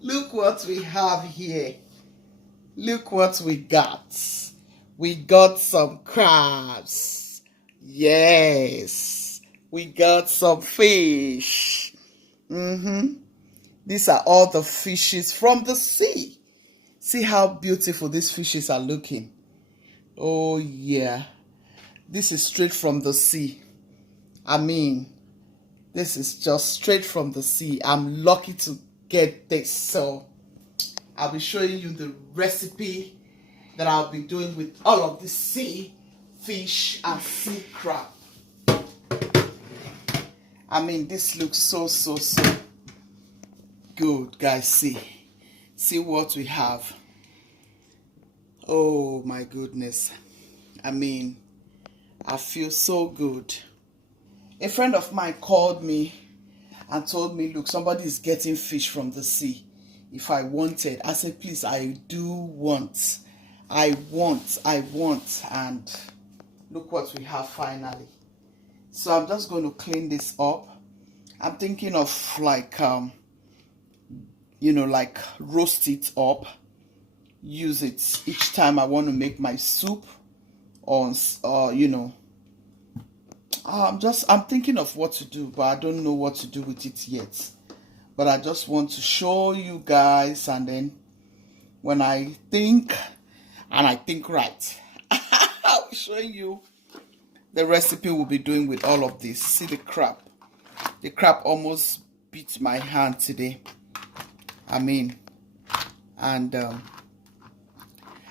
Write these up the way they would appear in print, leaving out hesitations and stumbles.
Look what we have here. Look what we got. We got some crabs. Yes. We got some fish. These are all the fishes from the sea. See how beautiful these fishes are looking. Oh yeah. This is straight from the sea. I mean, this is just straight from the sea. I'm lucky to get this. So I'll be showing you the recipe that I'll be doing with all of the sea fish and sea crab. I mean, this looks so good, guys. See what we have. Oh my goodness. I mean, I feel so good. A friend of mine called me and told me, look, somebody is getting fish from the sea. If I wanted, I said, please, I do want. I want. And look what we have finally. So I'm just going to clean this up. I'm thinking of like, like roast it up. Use it each time I want to make my soup or I'm thinking of what to do, but I don't know what to do with it yet. But I just want to show you guys, and then when I think, and I think right, I'll be showing you the recipe we'll be doing with all of this. See the crab. The crab almost beat my hand today. I mean, and I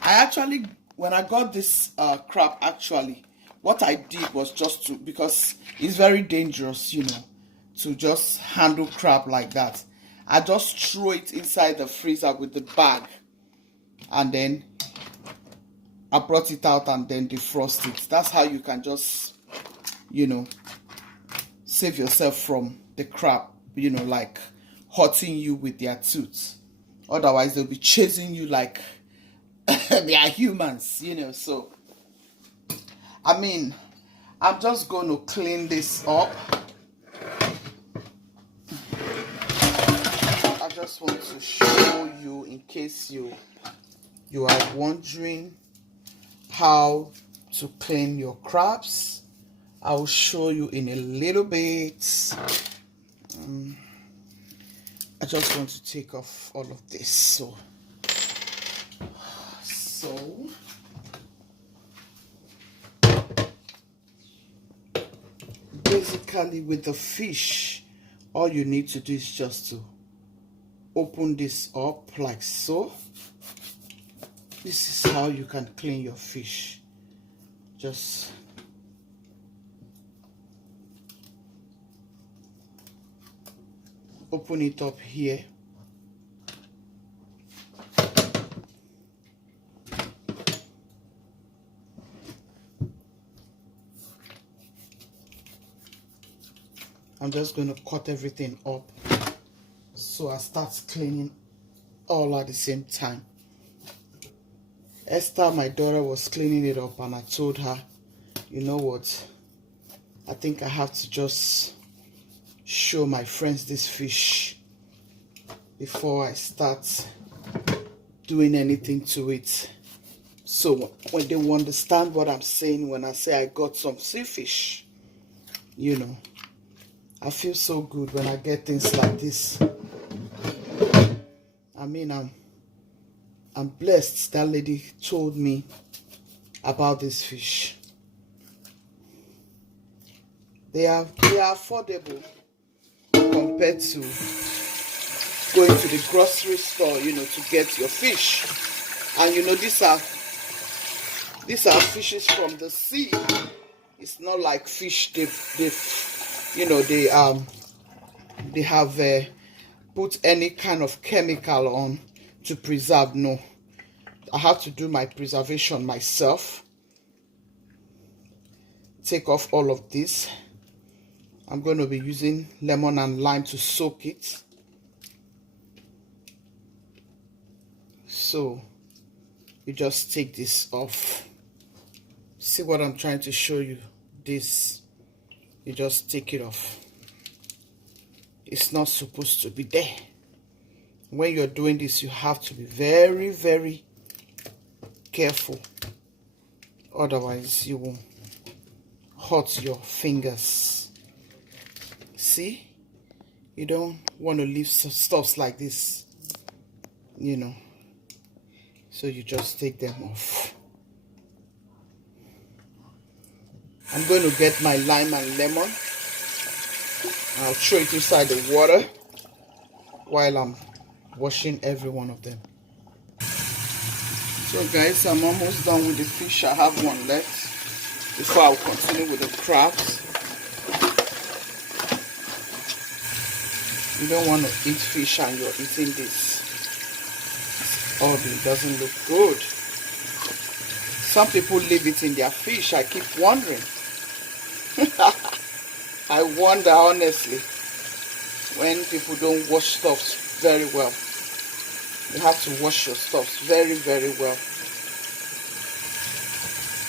actually, when I got this crab, actually, what I did was just to, because it's very dangerous, to just handle crab like that. I just throw it inside the freezer with the bag, and then I brought it out and then defrost it. That's how you can just, save yourself from the crab, like hurting you with their tooth. Otherwise, they'll be chasing you like they are humans, so I mean, I'm just going to clean this up. I just want to show you, in case you are wondering how to clean your crabs. I will show you in a little bit. I just want to take off all of this. So basically, with the fish, all you need to do is just to open this up like so. This is how you can clean your fish. Just open it up here. I'm just going to cut everything up so I start cleaning all at the same time. Esther, my daughter, was cleaning it up, and I told her, you know what, I think I have to just show my friends this fish before I start doing anything to it, so when they will understand what I'm saying when I say I got some sea fish. I feel so good when I get things like this. I mean, I'm blessed that lady told me about this fish. They are affordable compared to going to the grocery store, to get your fish. And these are fishes from the sea. It's not like fish they have put any kind of chemical on to preserve. No, I have to do my preservation myself. Take off all of this. I'm going to be using lemon and lime to soak it. So you just take this off. See what I'm trying to show you? This, you just take it off. It's not supposed to be there. when you're doing this, you have to be very, very careful. Otherwise, you will hurt your fingers. See? You don't want to leave stuffs like this, you know. So you just take them off. I'm going to get my lime and lemon. I'll throw it inside the water while I'm washing every one of them. So guys, I'm almost done with the fish. I have one left before I'll continue with the crabs. You don't want to eat fish and you're eating this. It's ugly, it doesn't look good. Some people leave it in their fish. I keep wondering. I wonder honestly when people don't wash stuffs very well. You have to wash your stuffs very, very well.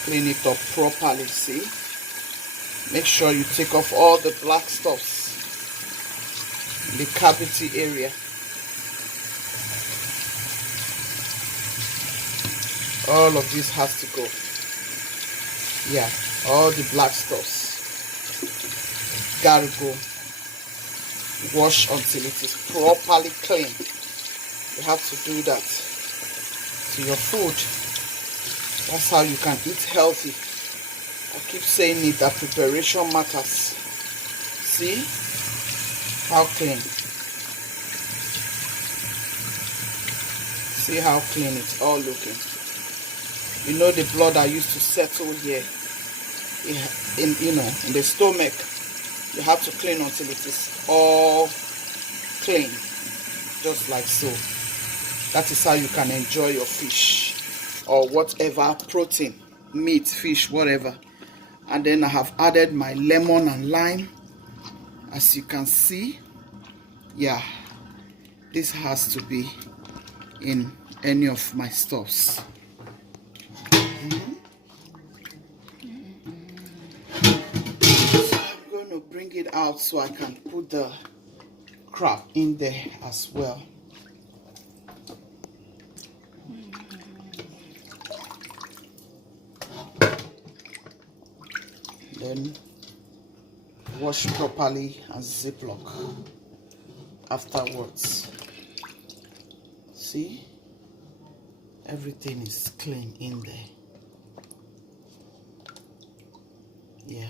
Clean it up properly, see? Make sure you take off all the black stuffs in the cavity area. All of this has to go. Yeah, all the black stuffs gotta go. Wash until it is properly clean. You have to do that to your food. That's how you can eat healthy. I keep saying it, that preparation matters. See how clean. See how clean it's all looking. You know the blood that used to settle here in the stomach. You have to clean until it is all clean, just like so. That is how you can enjoy your fish or whatever protein, meat, fish, whatever. And then I have added my lemon and lime, as you can see. Yeah, this has to be in any of my stuffs. Bring it out so I can put the crab in there as well. Then wash properly and ziplock afterwards. See, everything is clean in there. Yeah,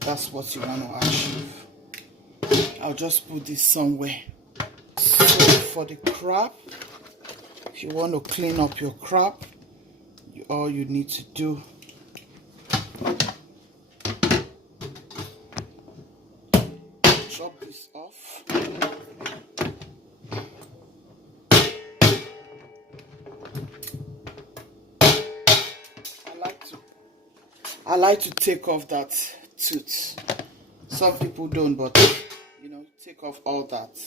that's what you want to achieve. I'll just put this somewhere. So for the crab, if you want to clean up your crab, all you need to do chop this off. I like to take off that tooth. Some people don't, but take off all that.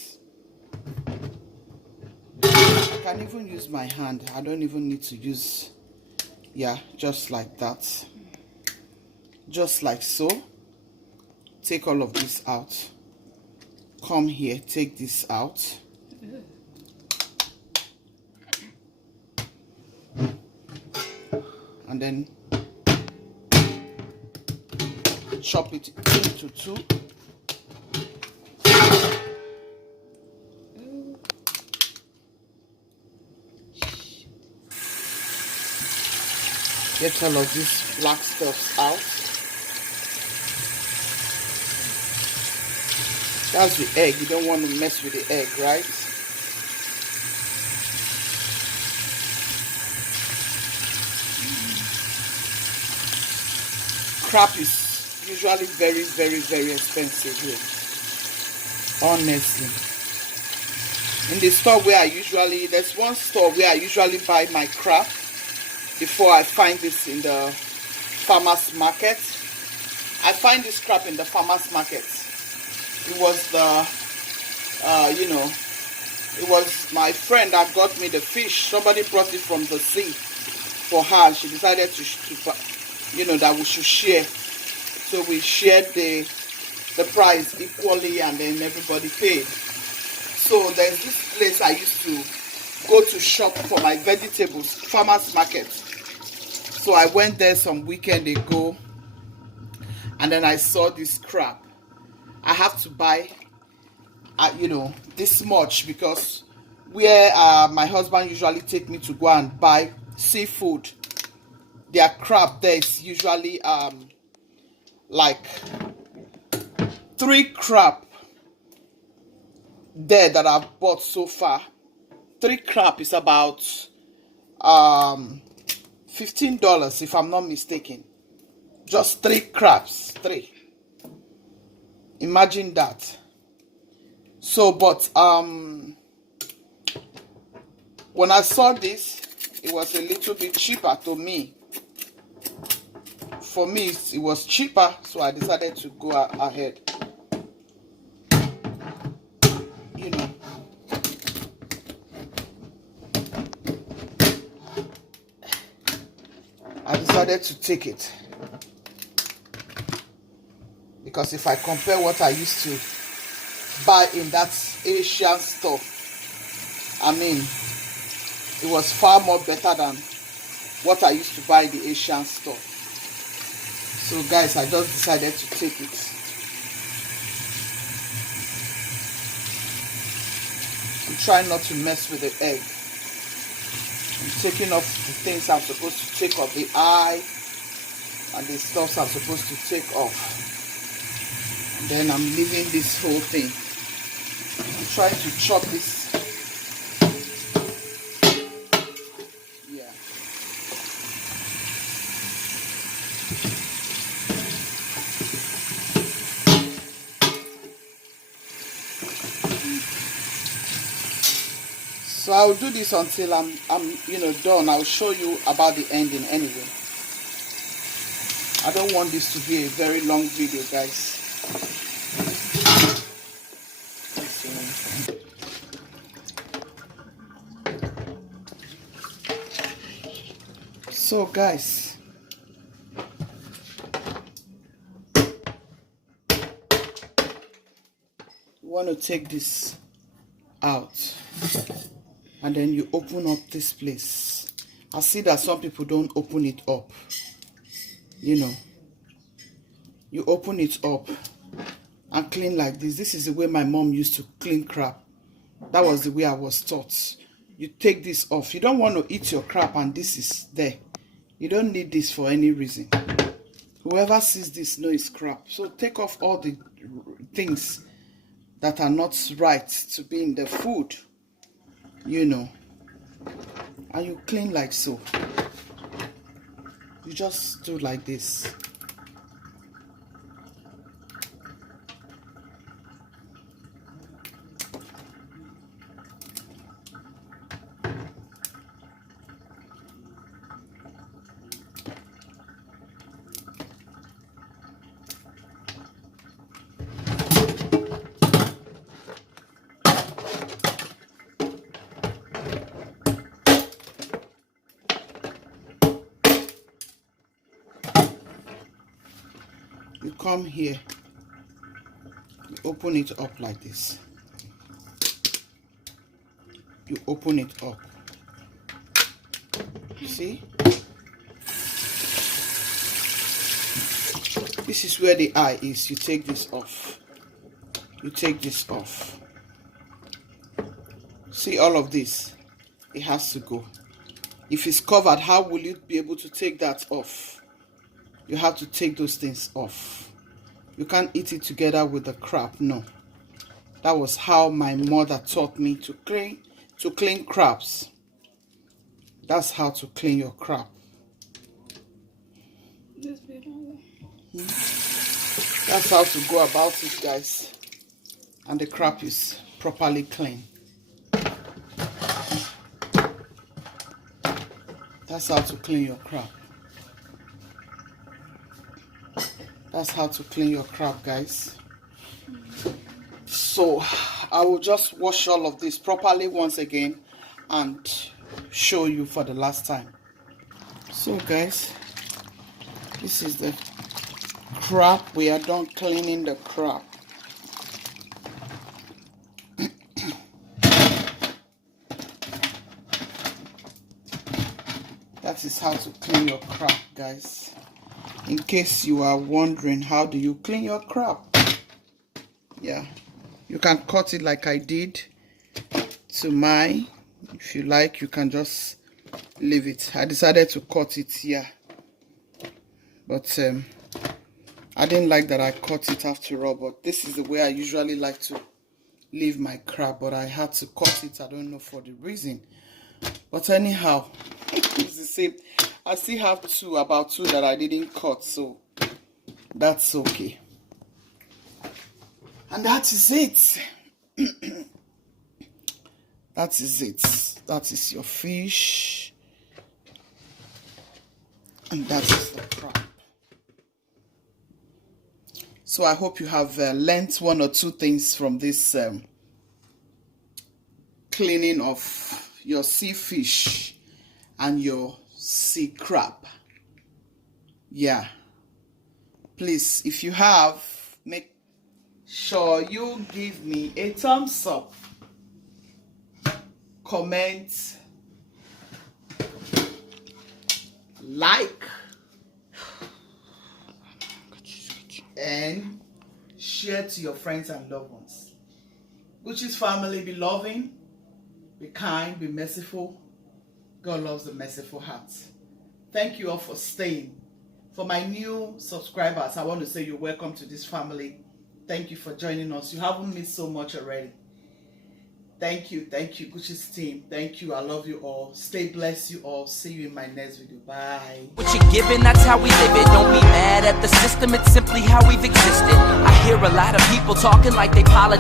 I can even use my hand. I don't even need to use, just like that. Just like so. Take all of this out. Come here, take this out. And then chop it into two. Get all of these black stuff out. That's the egg. You don't want to mess with the egg, right? Crab is usually very, very, very expensive here. Honestly. In the store where there's one store where I usually buy my crab before I find this in the farmer's market. I find this crab in the farmer's market. It was it was my friend that got me the fish. Somebody brought it from the sea for her, and she decided that we should share. So we shared the price equally, and then everybody paid. So there's this place I used to go to shop for my vegetables, farmers market. So I went there some weekend ago, and then I saw this crab. I have to buy, this much, because where my husband usually take me to go and buy seafood, their crab there is usually like 3 crab there that I've bought so far. 3 crab is about $15 if I'm not mistaken. Just 3 crabs, 3. Imagine that. So, but when I saw this, it was a little bit cheaper to me. For me, it was cheaper, so I decided to go ahead. You know. I decided to take it. Because if I compare what I used to buy in that Asian store, I mean, it was far more better than what I used to buy in the Asian store. So guys, I just decided to take it. I'm trying not to mess with the egg. I'm taking off the things I'm supposed to take off, the eye and the stuff I'm supposed to take off. And then I'm leaving this whole thing. I'm trying to chop this. Yeah. So I'll do this until I'm done. I'll show you about the ending anyway. I don't want this to be a very long video, guys. So guys, you want to take this out, and then you open up this place. I see that some people don't open it up. You open it up and clean like this. This is the way my mom used to clean crab. That was the way I was taught. You take this off. You don't want to eat your crab and this is there. You don't need this for any reason. Whoever sees this knows it's crab. So take off all the things that are not right to be in the food, and you clean like so. You just do like this. You come here, you open it up like this. You open it up. See? This is where the eye is. You take this off. You take this off. See all of this? It has to go. If it's covered, how will you be able to take that off? You have to take those things off. You can't eat it together with the crab. No. That was how my mother taught me to clean crabs. That's how to clean your crab. That's how to go about it, guys. And the crab is properly clean. That's how to clean your crab. That's how to clean your crab, guys. So I will just wash all of this properly once again and show you for the last time. So guys, this is the crab. We are done cleaning the crab. that is how to clean your crab, guys. In case you are wondering, how do you clean your crab? Yeah, you can cut it like I did to mine. If you like, you can just leave it. I decided to cut it here, but I didn't like that I cut it after all. But this is the way I usually like to leave my crab, but I had to cut it. I don't know for the reason, but anyhow, it's the same. I still have about two that I didn't cut, so that's okay. And that is it. That is it. That is your fish, and that is the crab. So I hope you have learned one or two things from this cleaning of your sea fish and your sea crab. Yeah, please, if you have, make sure you give me a thumbs up, comment, like, and share to your friends and loved ones. Gucci's family, be loving, be kind, be merciful. God loves the merciful heart. Thank you all for staying. For my new subscribers, I want to say you're welcome to this family. Thank you for joining us. You haven't missed so much already. Thank you, Gucci's team. Thank you, I love you all. Stay blessed, you all. See you in my next video. Bye. What you're giving, that's how we live it. Don't be mad at the system, it's simply how we've existed. I hear a lot of people talking like they politics.